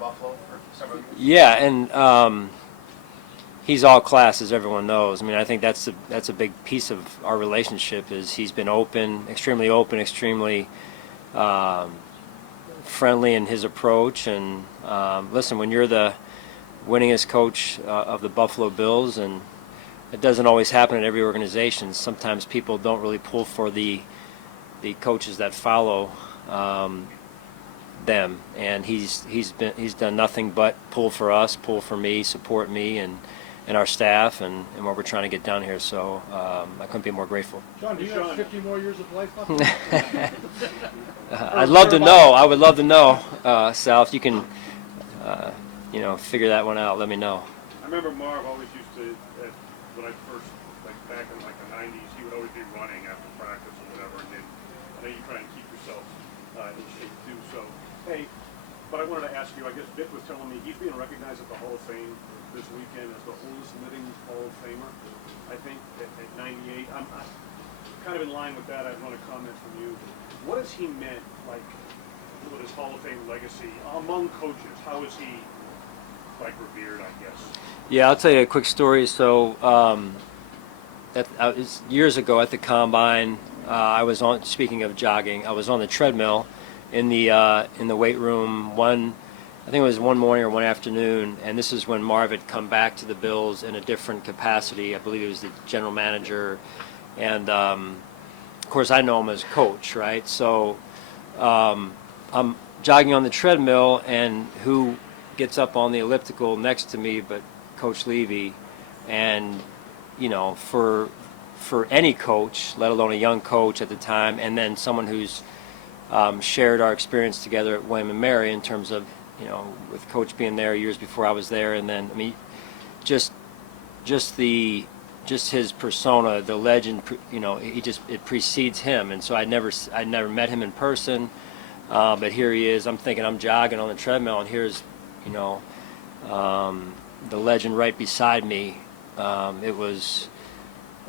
Buffalo for several years? Yeah, and he's all class, as everyone knows. I mean, I think that's a big piece of our relationship. Is he's been open, extremely friendly in his approach. And listen, when you're the winningest coach of the Buffalo Bills, and it doesn't always happen in every organization. Sometimes people don't really pull for the coaches that follow them, and he's done nothing but pull for us, pull for me, support me, and our staff, and what we're trying to get done here. So I couldn't be more grateful. Sean, do you have 50 more years of life left? I'd love to know. I would love to know, Sal. If you can, figure that one out, let me know. I remember Marv always used to, when I first, back in the 90s, he would always be running after practice or whatever, and then I know you try and keep yourself in shape too. So, hey, but I wanted to ask you, I guess Vic was telling me he's being recognized at the Hall of Fame this weekend as the oldest living Hall of Famer, I think, at 98. I'm kind of in line with that. I'd want a comment from you. What has he meant, with his Hall of Fame legacy among coaches? How is he, revered, I guess? Yeah, I'll tell you a quick story. So, years ago at the Combine, I was on. Speaking of jogging, I was on the treadmill in the weight room. I think it was one morning or one afternoon, and this is when Marv had come back to the Bills in a different capacity. I believe he was the general manager, and of course I know him as coach, right? So I'm jogging on the treadmill, and who gets up on the elliptical next to me but Coach Levy. And for any coach, let alone a young coach at the time, and then someone who's shared our experience together at William & Mary in terms of with Coach being there years before I was there, and then just his persona, the legend, it precedes him. And so I'd never met him in person, but here he is. I'm thinking I'm jogging on the treadmill, and here's the legend right beside me. It was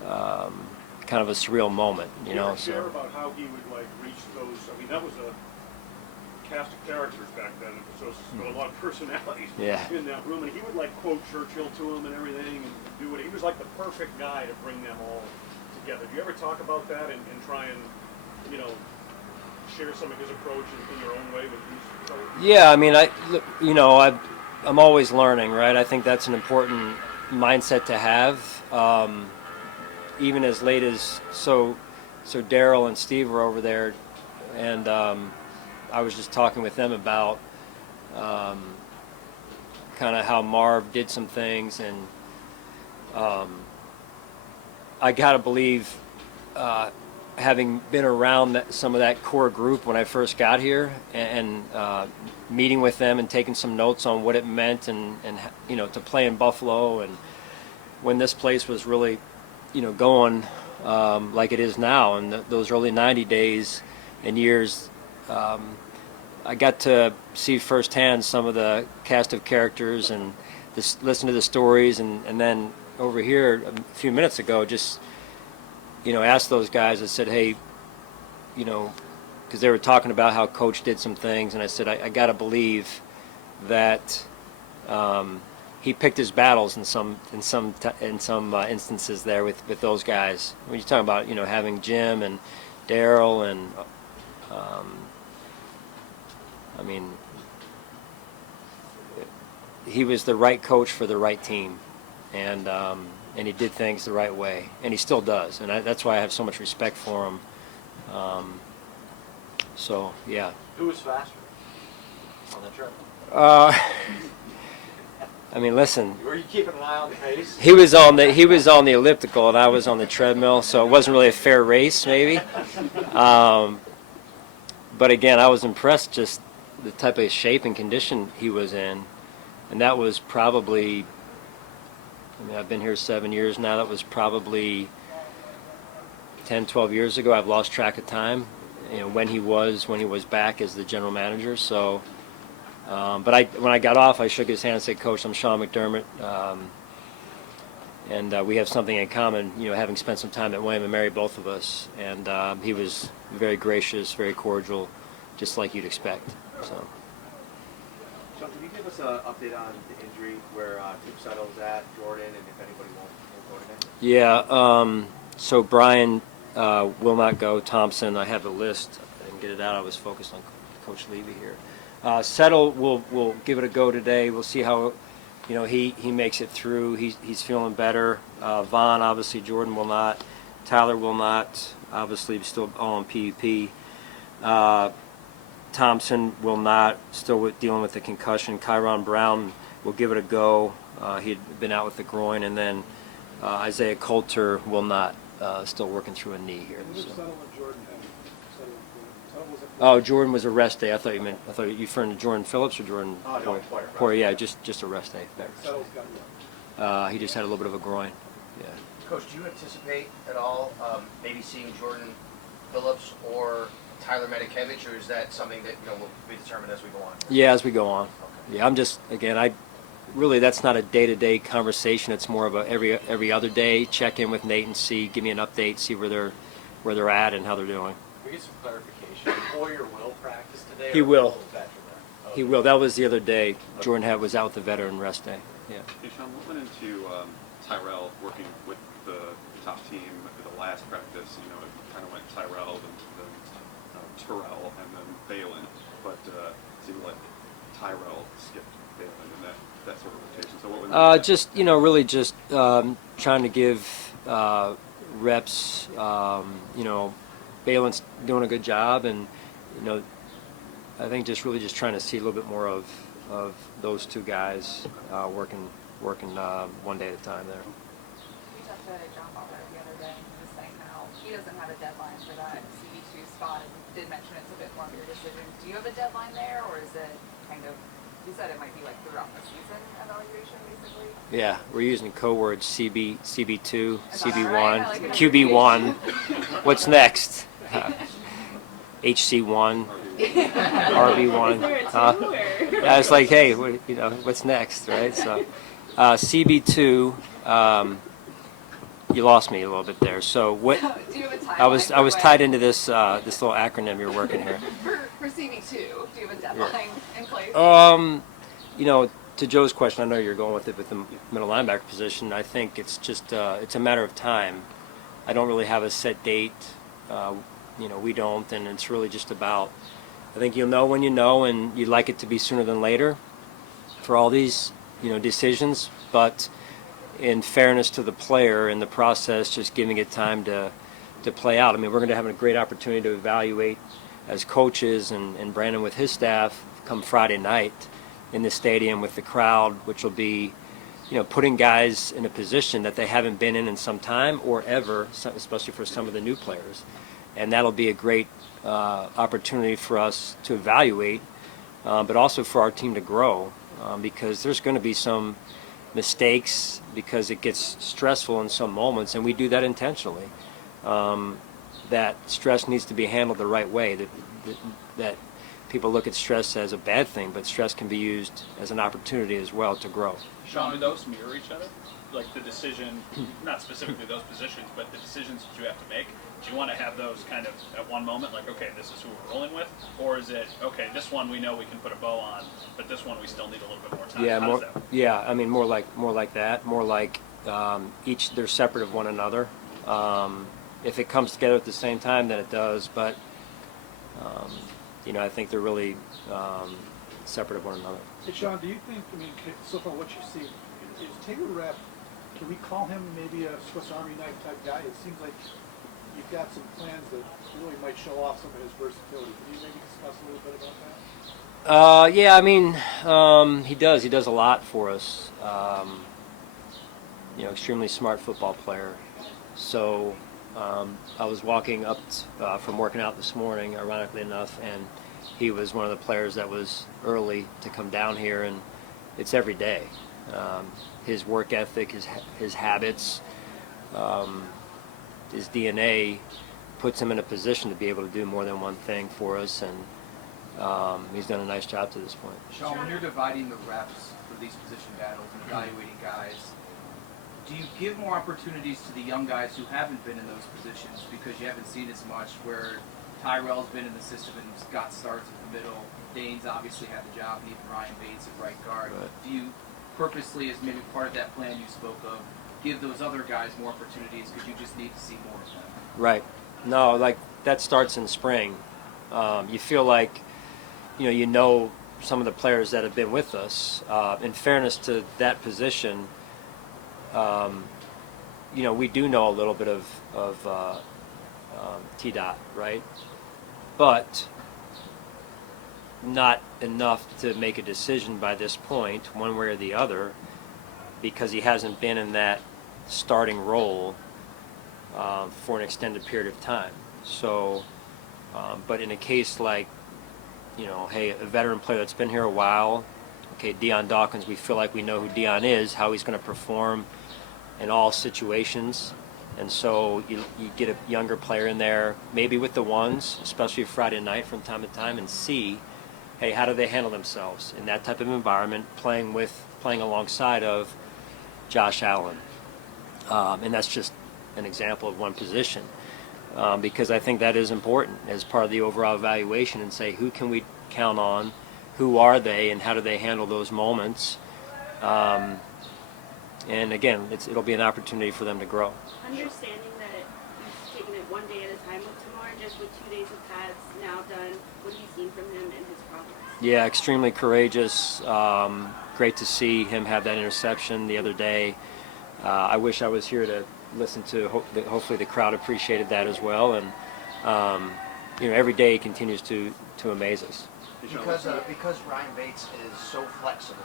kind of a surreal moment, Did you share about how he would reach those? I mean, that was a cast of characters back then, so a lot of personalities in that room, and he would quote Churchill to him and everything, and do it. He was the perfect guy to bring them all together. Do you ever talk about that and try and share some of his approach in your own way with these folks? Yeah, I mean, I'm always learning, right? I think that's an important mindset to have. Even as late as so Daryl and Steve were over there, and I was just talking with them about kind of how Marv did some things, and I gotta believe, having been around some of that core group when I first got here, and meeting with them and taking some notes on what it meant, and to play in Buffalo, and when this place was really going like it is now, and those early 90 days and years, I got to see firsthand some of the cast of characters and listen to the stories, and then over here a few minutes ago just asked those guys. I said, hey, because they were talking about how Coach did some things, and I said, I got to believe that he picked his battles in some instances there with those guys. When you're talking about having Jim and Daryl, and I mean, he was the right coach for the right team, and he did things the right way, and he still does, and that's why I have so much respect for him. So yeah. Who was faster on the treadmill? I mean, listen. Were you keeping an eye on the pace? He was on the elliptical, and I was on the treadmill, so it wasn't really a fair race, maybe. But again, I was impressed just the type of shape and condition he was in, and that was probably. I mean, I've been here 7 years now. That was probably 10, 12 years ago. I've lost track of time. When he was back as the general manager. So. But when I got off, I shook his hand and said, Coach, I'm Sean McDermott, and we have something in common, having spent some time at William & Mary, both of us. And he was very gracious, very cordial, just like you'd expect. So. Sean, can you give us an update on the injury where Tim Settle's at, Jordan, and if anybody won't go today? Yeah. So Brian will not go. Thompson, I have a list. I didn't get it out. I was focused on Coach Levy here. Settle will give it a go today. We'll see how he makes it through. He's feeling better. Vaughn, obviously, Jordan will not. Tyler will not. Obviously, still all on PUP. Thompson will not. Still dealing with the concussion. Kyron Brown will give it a go. He'd been out with the groin, and then Isaiah Coulter will not. Still working through a knee here. So. Oh, Jordan was a rest day. I thought you were referring to Jordan Phillips or Jordan. Oh, no, Poyer. Yeah, just a rest day. He just had a little bit of a groin. Yeah. Coach, do you anticipate at all maybe seeing Jordan Phillips or Tyler Medikevich, or is that something that will be determined as we go on? Yeah, as we go on. Okay. Yeah, I'm just really that's not a day-to-day conversation. It's more of a every other day check in with Nate and give me an update, see where they're at and how they're doing. We get some clarification. Poyer will practice today. He will. Okay. He will. That was the other day. Jordan was out with the veteran rest day. Yeah. Hey, Sean, what went into Tyrell working with the top team at the last practice? It kind of went Tyrell, then Terrell, and then Balin. But it seemed like Tyrell skipped Balin in that sort of rotation. So what went just really just trying to give reps. Balin's doing a good job, and I think just trying to see a little bit more of those two guys working one day at a time there. We talked to John Butler the other day, and he was saying how he doesn't have a deadline for that CB2 spot, and did mention it's a bit more of your decision. Do you have a deadline there, or is it kind of? You said it might be like throughout the season evaluation, basically. Yeah, we're using code words CB2, CB1, right? Like QB1. What's next? HC1, RB1. Yeah, it's like, hey, what's next, right? So, CB2. You lost me a little bit there. So what? Do you have a timeline I was tied into this this little acronym you're working here. For CB2, do you have a deadline in place? To Joe's question, I know you're going with it with the middle linebacker position. I think it's just it's a matter of time. I don't really have a set date. We don't, and it's really just about. I think you'll know when you know, and you'd like it to be sooner than later for all these decisions, but in fairness to the player in the process, just giving it time to play out. I mean, we're going to have a great opportunity to evaluate as coaches and Brandon with his staff come Friday night in the stadium with the crowd, which will be, putting guys in a position that they haven't been in some time or ever, especially for some of the new players. And that'll be a great opportunity for us to evaluate, but also for our team to grow, because there's going to be some mistakes because it gets stressful in some moments, and we do that intentionally. That stress needs to be handled the right way. That people look at stress as a bad thing, but stress can be used as an opportunity as well to grow. Sean, do those mirror each other? Like the decision, not specifically those positions, but the decisions that you have to make. Do you want to have those kind of at one moment, like, okay, this is who we're rolling with? Or is it, okay, this one we know we can put a bow on, but this one we still need a little bit more time? Yeah, How does that work? yeah. I mean, more like that. More like each they're separate of one another. If it comes together at the same time, then it does. But I think they're really separate of one another. Hey, Sean, do you think, so far what you see, is Taylor Rapp, can we call him maybe a Swiss Army knife type guy? It seems like you've got some plans that really might show off some of his versatility. Can you maybe discuss a little bit about that? Yeah, I mean, he does. He does a lot for us. Extremely smart football player. So I was walking up from working out this morning, ironically enough, and he was one of the players that was early to come down here, and it's every day. His work ethic, his habits, his DNA puts him in a position to be able to do more than one thing for us, and he's done a nice job to this point. Sean, when you're dividing the reps for these position battles and evaluating guys, do you give more opportunities to the young guys who haven't been in those positions because you haven't seen as much, where Tyrell's been in the system and got starts in the middle, Danes obviously had the job, and even Ryan Bates at right guard. Right. Do you purposely, as maybe part of that plan you spoke of, give those other guys more opportunities because you just need to see more of them? Right. No, like that starts in spring. You feel like, you know some of the players that have been with us. In fairness to that position, we do know a little bit of T-Dot, right? But not enough to make a decision by this point, one way or the other, because he hasn't been in that starting role for an extended period of time. So, but in a case like, hey, a veteran player that's been here a while, okay, Deion Dawkins, we feel like we know who Deion is, how he's going to perform in all situations. And so you get a younger player in there, maybe with the ones, especially Friday night from time to time, and see, hey, how do they handle themselves in that type of environment, playing alongside of Josh Allen. And that's just an example of one position. Because I think that is important as part of the overall evaluation, and say, who can we count on, who are they, and how do they handle those moments. And again, it'll be an opportunity for them to grow. Understanding that you've taken it one day at a time with Tamar, just with 2 days of pads now done, what have you seen from him and his progress? Yeah, extremely courageous. Great to see him have that interception the other day. I wish I was here to listen to. Hopefully, the crowd appreciated that as well. And every day he continues to amaze us. Because Ryan Bates is so flexible,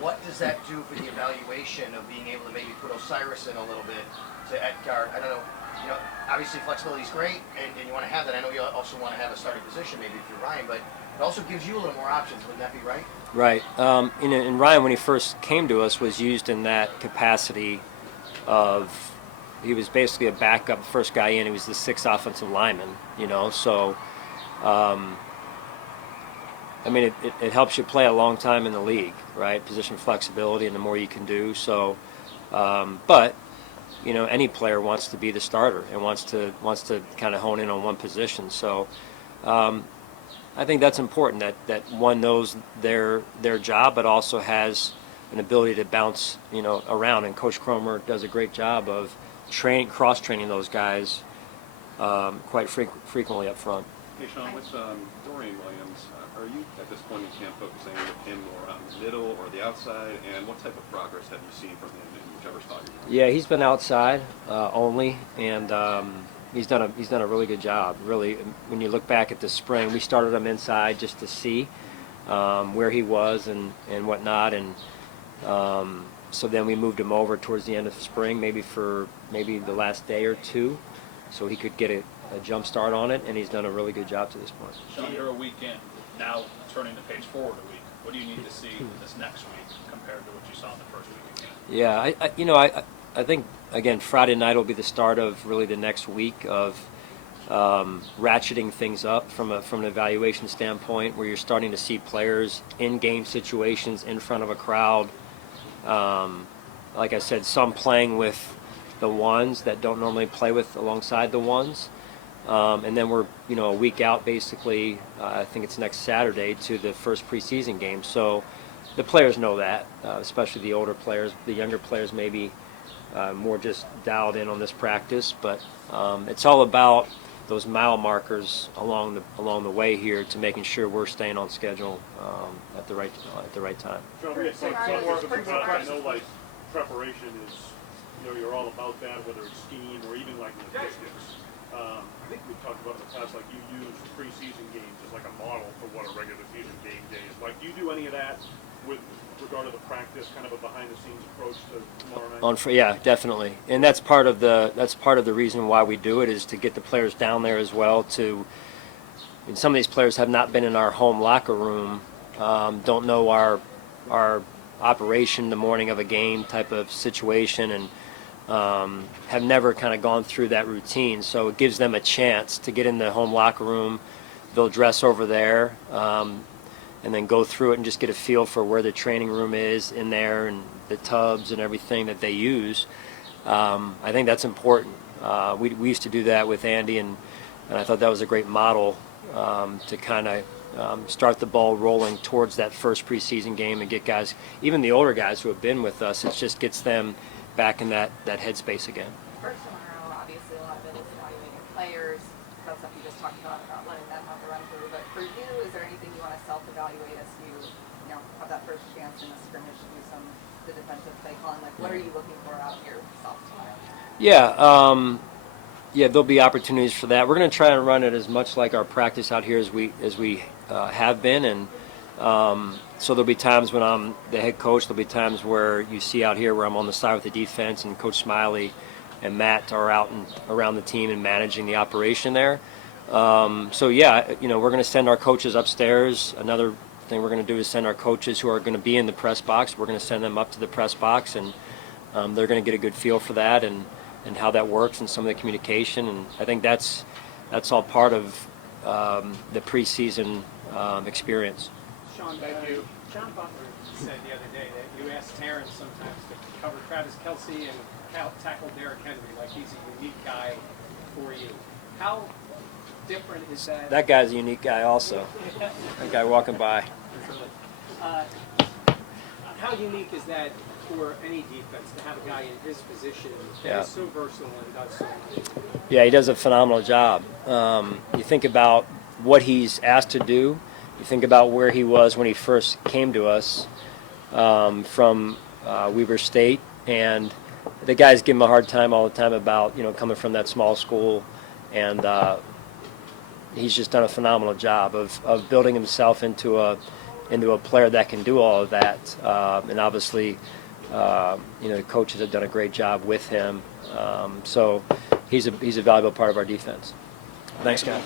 what does that do for the evaluation of being able to maybe put Osiris in a little bit to at guard? I don't know. Obviously flexibility is great, and you want to have that. I know you also want to have a starting position maybe if you're Ryan, but it also gives you a little more options. Wouldn't that be right? Right. And Ryan, when he first came to us, was used in that capacity of, he was basically a backup, first guy in. He was the sixth offensive lineman, so it helps you play a long time in the league, right? Position flexibility, and the more you can do. So, but any player wants to be the starter and wants to kind of hone in on one position. So, I think that's important that one knows their job, but also has an ability to bounce around. And Coach Cromer does a great job of cross training those guys quite frequently up front. Hey, Sean, with Dorian Williams, are you at this point in camp focusing him more on the middle or the outside, and what type of progress have you seen from him in whichever spot you're in? Yeah, he's been outside only, and he's done a really good job. Really, when you look back at the spring, we started him inside just to see where he was and whatnot, and so then we moved him over towards the end of the spring, maybe the last day or two, so he could get a jump start on it, and he's done a really good job to this point. Sean, you're a week in. Now turning the page forward a week. What do you need to see this next week compared to what you saw in the first week of camp? Yeah, I think, again, Friday night will be the start of really the next week of ratcheting things up from an evaluation standpoint, where you're starting to see players in game situations in front of a crowd. Like I said, some playing with the ones that don't normally play with alongside the ones. And then we're a week out basically. I think it's next Saturday to the first preseason game. So the players know that, especially the older players. The younger players maybe more just dialed in on this practice. But it's all about those mile markers along the way here to making sure we're staying on schedule at the right time. Sean, we had somewhere I know like preparation is, you're all about that, whether it's scheme or even like logistics. I think we've talked about in the past, like you use preseason games as like a model for what a regular season game day is. Like, do you do any of that with regard to the practice, kind of a behind-the-scenes approach to tomorrow night? Yeah, definitely, and that's part of the reason why we do it, is to get the players down there as well. And some of these players have not been in our home locker room, don't know our operation the morning of a game type of situation, and have never kind of gone through that routine. So it gives them a chance to get in the home locker room. They'll dress over there, and then go through it and just get a feel for where the training room is in there and the tubs and everything that they use. I think that's important. We used to do that with Andy, and I thought that was a great model to kind of start the ball rolling towards that first preseason game and get guys, even the older guys who have been with us, it just gets them back in that headspace again. First tomorrow, obviously a lot of it is evaluating players. That's stuff you just talked about letting them have the run through. But for you, is there anything you want to self-evaluate as you have that first chance in a scrimmage to do some the defensive play calling? Like, what are you looking for out of yourself tomorrow? Yeah. Yeah, there'll be opportunities for that. We're going to try and run it as much like our practice out here as we have been, and so there'll be times when I'm the head coach. There'll be times where you see out here where I'm on the side with the defense, and Coach Smiley and Matt are out and around the team and managing the operation there. So yeah, we're going to send our coaches upstairs. Another thing we're going to do is send our coaches who are going to be in the press box. We're going to send them up to the press box, and they're going to get a good feel for that and how that works and some of the communication. And I think that's all part of the preseason experience. Sean, John Butler said the other day that you asked Terrence sometimes to cover Travis Kelce and tackle Derrick Henry like he's a unique guy for you. How different is that? That guy's a unique guy also. That guy walking by. How unique is that for any defense to have a guy in his position that Yeah. is so versatile and does so much? Yeah, he does a phenomenal job. You think about what he's asked to do. You think about where he was when he first came to us from Weber State, and the guys give him a hard time all the time about coming from that small school, and he's just done a phenomenal job of building himself into a player that can do all of that, and obviously. The coaches have done a great job with him, so he's a valuable part of our defense. Thanks, guys.